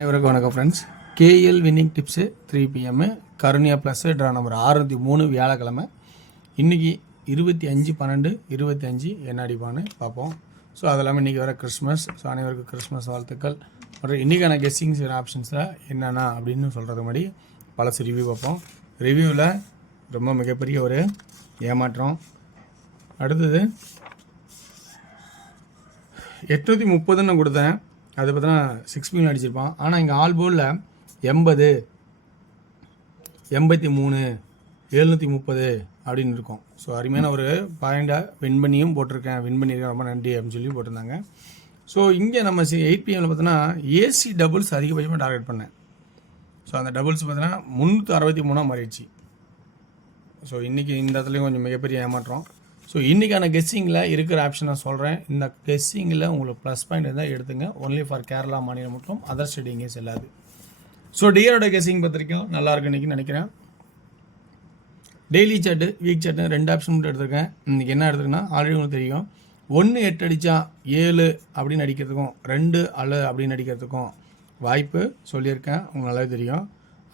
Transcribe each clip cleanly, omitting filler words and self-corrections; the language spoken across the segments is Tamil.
அனைவருக்கும் வணக்கம் friends. KL winning tips 3 PM Karunya plus draw number 603 வியாழக்கிழமை. இன்றைக்கி 25/12/25 என்ன அடிப்பான்னு பார்ப்போம். ஸோ அது இல்லாமல் இன்றைக்கி வர கிறிஸ்மஸ். ஸோ அனைவருக்கும் கிறிஸ்மஸ் வாழ்த்துக்கள். மற்றும் இன்றைக்கான கெஸ்ஸிங்ஸ் ஆப்ஷன்ஸில் என்னென்னா அப்படின்னு சொல்கிறது மாதிரி பழசு ரிவ்யூ பார்ப்போம். ரிவ்யூவில் ரொம்ப மிகப்பெரிய ஒரு ஏமாற்றம். அடுத்தது 830ன்னு கொடுத்தேன். அது பார்த்தோன்னா 6 மீன் அடிச்சிருப்பான். ஆனால் இங்கே ஆல் போர்டில் 80, 83, 730 அப்படின்னு இருக்கும். ஸோ அருமையான ஒரு பாயிண்டாக வின் பண்ணியும் போட்டிருக்கேன். வின் பண்ணியிருக்கேன், ரொம்ப நன்றி அப்படின்னு சொல்லி போட்டிருந்தாங்க. ஸோ இங்கே நம்ம 8 PM பார்த்தோன்னா ஏசி டபுள்ஸ் அதிகபட்சமாக டார்கெட் பண்ணேன். ஸோ அந்த டபுள்ஸ் பார்த்தோன்னா 363 மாறிடுச்சு. ஸோ இன்றைக்கி இந்த இடத்துலையும் கொஞ்சம் மிகப்பெரிய ஏமாற்றம். ஸோ இன்றைக்கான கெஸ்ஸிங்கில் இருக்கிற ஆப்ஷன் நான் சொல்கிறேன். இந்த கெஸ்ஸிங்கில் உங்களுக்கு ப்ளஸ் பாயிண்ட் இருந்தால் எடுத்துங்க. ஒன்லி ஃபார் கேரளா மாநிலம் மட்டும், அதர் ஸ்டேட் எங்கேயும் செல்லாது. ஸோ டிஆரோட கெஸ்ஸிங் பத்திரிக்கையும் நல்லாயிருக்கு இன்றைக்கி நினைக்கிறேன். Daily chart, week chart 2 option மட்டும் எடுத்திருக்கேன். இன்றைக்கி என்ன எடுத்துருக்குன்னா ஆல்ரெடி உங்களுக்கு தெரியும். 1 8 அடித்தா 7 அப்படின்னு அடிக்கிறதுக்கும் 2 அல்ல அப்படின்னு அடிக்கிறதுக்கும் வாய்ப்பு சொல்லியிருக்கேன், உங்களுக்கு நல்லாவே தெரியும்.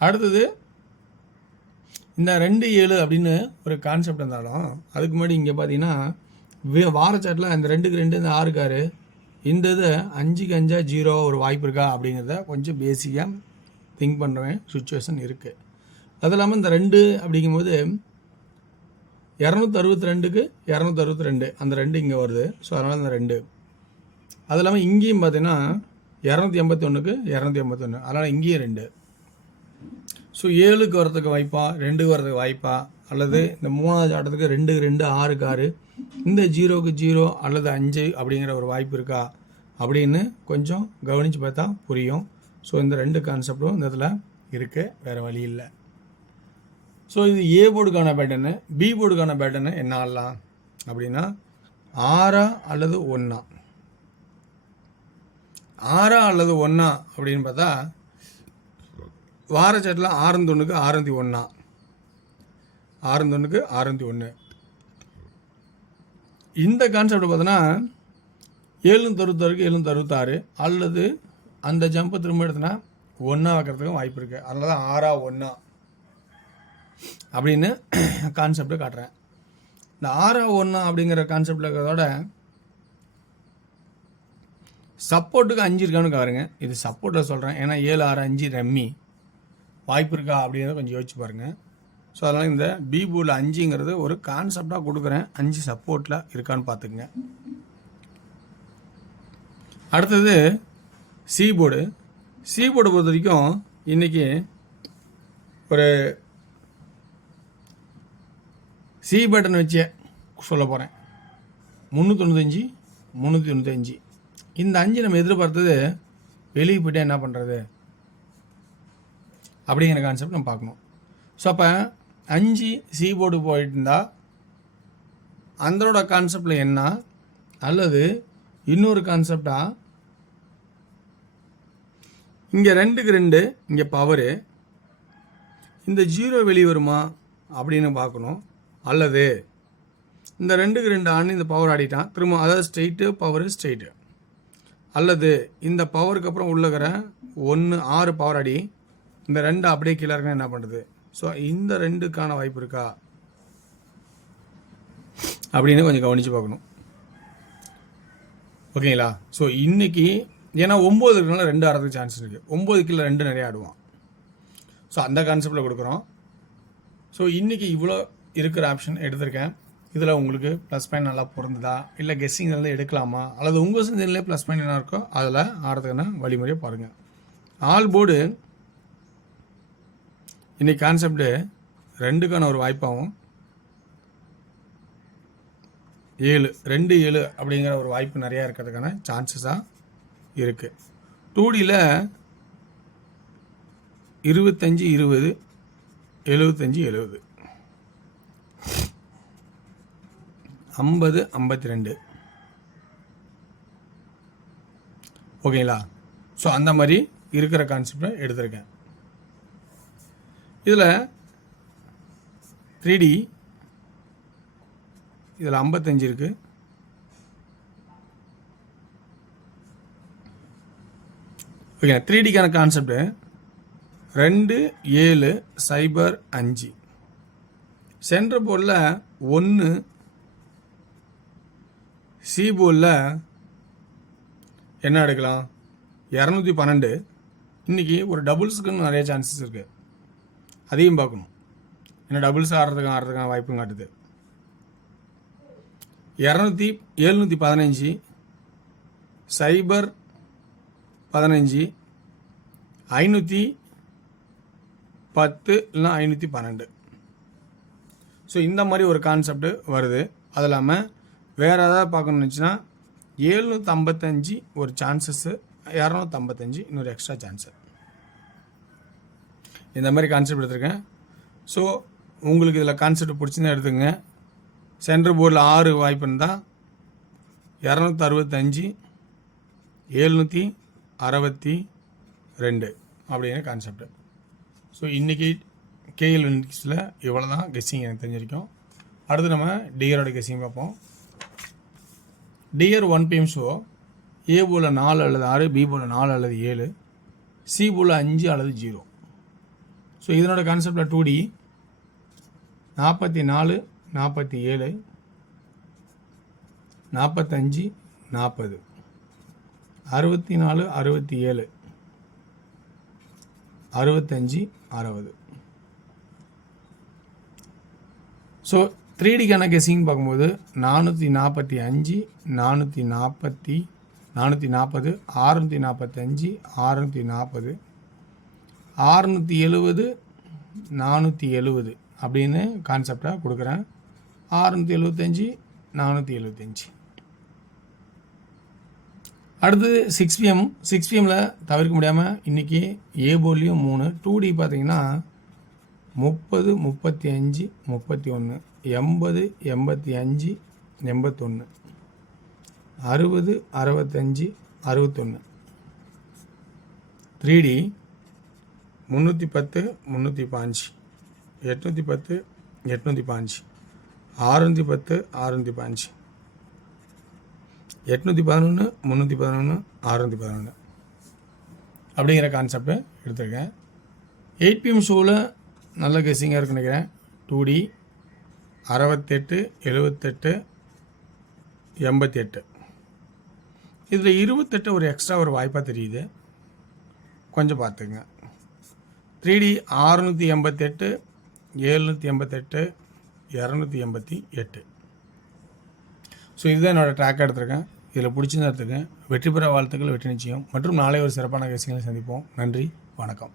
அடுத்தது இந்த 2 7 அப்படின்னு ஒரு கான்செப்ட் இருந்தாலும் அதுக்கு முன்னாடி இங்கே பார்த்தீங்கன்னா வார சாட்டில் அந்த 2க்கு 2 இந்த 6க்கு 6 இந்த இதை 5க்கு 5 0 ஒரு வாய்ப்பு இருக்கா அப்படிங்கிறத கொஞ்சம் பேசிக்காக திங்க் பண்ணுறேன் சுச்சுவேஷன் இருக்குது. அது இல்லாமல் இந்த 2 அப்படிங்கும்போது 262க்கு 262 அந்த 2 இங்கே வருது. ஸோ அதனால் இந்த 2. அது இல்லாமல் இங்கேயும் பார்த்தீங்கன்னா 281க்கு 281 அதனால் இங்கேயும் 2. ஸோ 7க்கு வரதுக்கு வாய்ப்பா, 2க்கு வரதுக்கு வாய்ப்பா, அல்லது இந்த 3வது ஆட்டத்துக்கு 2க்கு 2 6க்கு 6 இந்த 0க்கு 0 அல்லது 5 அப்படிங்கிற ஒரு வாய்ப்பு இருக்கா அப்படின்னு கொஞ்சம் கவனித்து பார்த்தா புரியும். ஸோ இந்த 2 கான்செப்டும் இந்த இதில் இருக்குது, வேறு வழி இல்லை. ஸோ இது ஏ போர்டுக்கான பேட்டர்னு. பி போர்டுக்கான பேட்டர்னு என்ன ஆடலாம் அப்படின்னா 6 அல்லது 1 6 அல்லது 1 அப்படின்னு பார்த்தா வார சாட்டில் 6-1க்கு 6-1 6-1க்கு 6-1 இந்த கான்செப்ட் பார்த்தோன்னா 766க்கு 766 அல்லது அந்த ஜம்பை திரும்ப எடுத்தோன்னா 1 வைக்கிறதுக்கும் வாய்ப்பு இருக்குது. அதனால தான் 6-1 அப்படின்னு கான்செப்டை காட்டுறேன். இந்த 6-1 அப்படிங்கிற கான்செப்டில் இருக்கிறதோட சப்போர்ட்டுக்கு 5 இருக்கான்னு பாருங்க. இது சப்போர்ட்டில் சொல்கிறேன், ஏன்னா 7 6 5 ரம்மி வாய்ப்பு இருக்கா அப்படிங்கிறத கொஞ்சம் யோசிச்சு பாருங்கள். ஸோ அதனால் இந்த பி போர்டில் 5ங்கிறது ஒரு கான்செப்டாக கொடுக்குறேன். 5 சப்போர்ட்டில் இருக்கான்னு பார்த்துக்குங்க. அடுத்தது சி போர்டு. சி போர்டு பொறுத்த வரைக்கும் இன்றைக்கி ஒரு சி பேட்டர்ன் வச்சே சொல்ல போகிறேன். 395 395 இந்த 5 நம்ம எதிர்பார்த்தது வெளியே போய்ட்டு என்ன பண்ணுறது அப்படிங்கிற கான்செப்ட் நம்ம பார்க்கணும். ஸோ அப்போ 5 சி போர்டு போயிட்டு இருந்தால் அதோட கான்செப்டில் என்ன, அல்லது இன்னொரு கான்செப்டாக இங்கே 2க்கு 2 இங்கே பவரு இந்த 0 வெளியே வருமா அப்படின்னு பார்க்கணும். அல்லது இந்த 2க்கு 2 ஆண்டு இந்த பவர் ஆடிட்டான் திரும்ப, அதாவது ஸ்ட்ரெயிட்டு பவரு ஸ்ட்ரெயிட்டு, அல்லது இந்த பவருக்கு அப்புறம் உள்ளக்கிற 1 6 பவர் அடி இந்த 2 அப்படியே கீழே இருக்குன்னா என்ன பண்ணுறது. ஸோ இந்த 2க்கான வாய்ப்பு இருக்கா அப்படின்னு கொஞ்சம் கவனித்து பார்க்கணும். ஓகேங்களா. ஸோ இன்றைக்கி ஏன்னா 9 இருக்குனால 2 ஆடுறதுக்கு சான்ஸ் இருக்குது. 9 கீழே 2 நிறைய ஆடுவான். ஸோ அந்த கான்செப்டில் கொடுக்குறோம். ஸோ இன்றைக்கி இவ்வளோ இருக்கிற ஆப்ஷன் எடுத்திருக்கேன். இதில் உங்களுக்கு ப்ளஸ் பாயிண்ட் நல்லா பொருந்துதா, இல்லை கெஸ்ஸிங் இதில் எடுக்கலாமா, அல்லது உங்கள் சிந்தனையிலே ப்ளஸ் பாயிண்ட் என்ன இருக்கோ அதில் ஆடுறதுக்கான வழிமுறையை பாருங்கள். ஆல் போர்டு இன்றைக்கி கான்செப்டு 2க்கான ஒரு வாய்ப்பாகவும் 7 2 7 அப்படிங்கிற ஒரு வாய்ப்பு நிறையா இருக்கிறதுக்கான சான்சஸாக இருக்குது. 2Dயில் 25 20 75 70 50 52 ஓகேங்களா. ஸோ அந்த மாதிரி இருக்கிற கான்செப்டை எடுத்திருக்கேன். இதில் 3D இதில் 55 இருக்குது, ஓகே 3Dக்கான கான்செப்ட்டு 2705 சென்டர் போர்டில் 1 சி போர்டில் என்ன எடுக்கலாம் 212. இன்றைக்கி ஒரு டபுள்ஸுக்குன்னு நிறைய சான்சஸ் இருக்குது, அதையும் பார்க்கணும். ஏன்னா டபுள்ஸ் ஆடுறதுக்கான வாய்ப்பும் காட்டுது. 715 015 510 இல்லைனா 512. ஸோ இந்த மாதிரி ஒரு கான்செப்ட் வருது. அது இல்லாமல் வேறு ஏதாவது பார்க்கணுன்னு வச்சுன்னா 755 ஒரு சான்சஸ்ஸு, 255 இன்னொரு எக்ஸ்ட்ரா சான்ஸு. இந்த மாதிரி கான்செப்ட் எடுத்திருக்கேன். ஸோ உங்களுக்கு இதில் கான்செப்ட் பிடிச்சிருந்தா எடுத்துங்க. சென்டர் போர்டில் 6 வாய்ப்பு இருந்தால் 265 762 அப்படின்னு கான்செப்ட். ஸோ இன்றைக்கி கேஎல் இன்டெக்ஸில் இவ்வளோ தான் கெஸ்ஸிங் எனக்கு தெரிஞ்சிருக்கும். அடுத்து நம்ம டியரோட கெஸ்ஸிங் பார்ப்போம். டியர் 1 PM ஷோ ஏ போல் 4 அல்லது 6, பி போல் 4 அல்லது 7, சி போல் 5 அல்லது 0. ஸோ இதனோட கான்செப்டில் 2D 44 47 45 40 64 67 65 60. ஸோ 3Dக்கான கெஸ்ஸிங் பார்க்கும்போது 445 440 440 645 640 670 470 அப்படின்னு கான்செப்டாக கொடுக்குறேன். 675 475. அடுத்து 6 PM 6 PMல தவிர்க்க முடியாமல் இன்றைக்கி ஏ போர்ட்லேயும் 3 2D பார்த்தீங்கன்னா 30 35 31 80 85 81 60 65 61. 3D 310 305 810 805 610 605 811 311 611 அப்படிங்கிற கான்செப்டை எடுத்திருக்கேன். 8 PM ஷோவில் நல்ல கெஸ்ஸிங்காக இருக்குன்னு நினைக்கிறேன். 2D 68 78 88. இதில் 28 ஒரு எக்ஸ்ட்ரா ஒரு வாய்ப்பாக தெரியுது, கொஞ்சம் பார்த்துங்க. 3D 688 788 288. ஸோ இதுதான் என்னோடய ட்ராக் எடுத்திருக்கேன். இதில் பிடிச்சிருந்தா எடுத்துக்கேன். வெற்றி பெற வாழ்த்துக்கள், வெற்றி நிச்சயம். மற்றும் நாளை ஒரு சிறப்பான கெஸ்ஸிங்களை சந்திப்போம். நன்றி, வணக்கம்.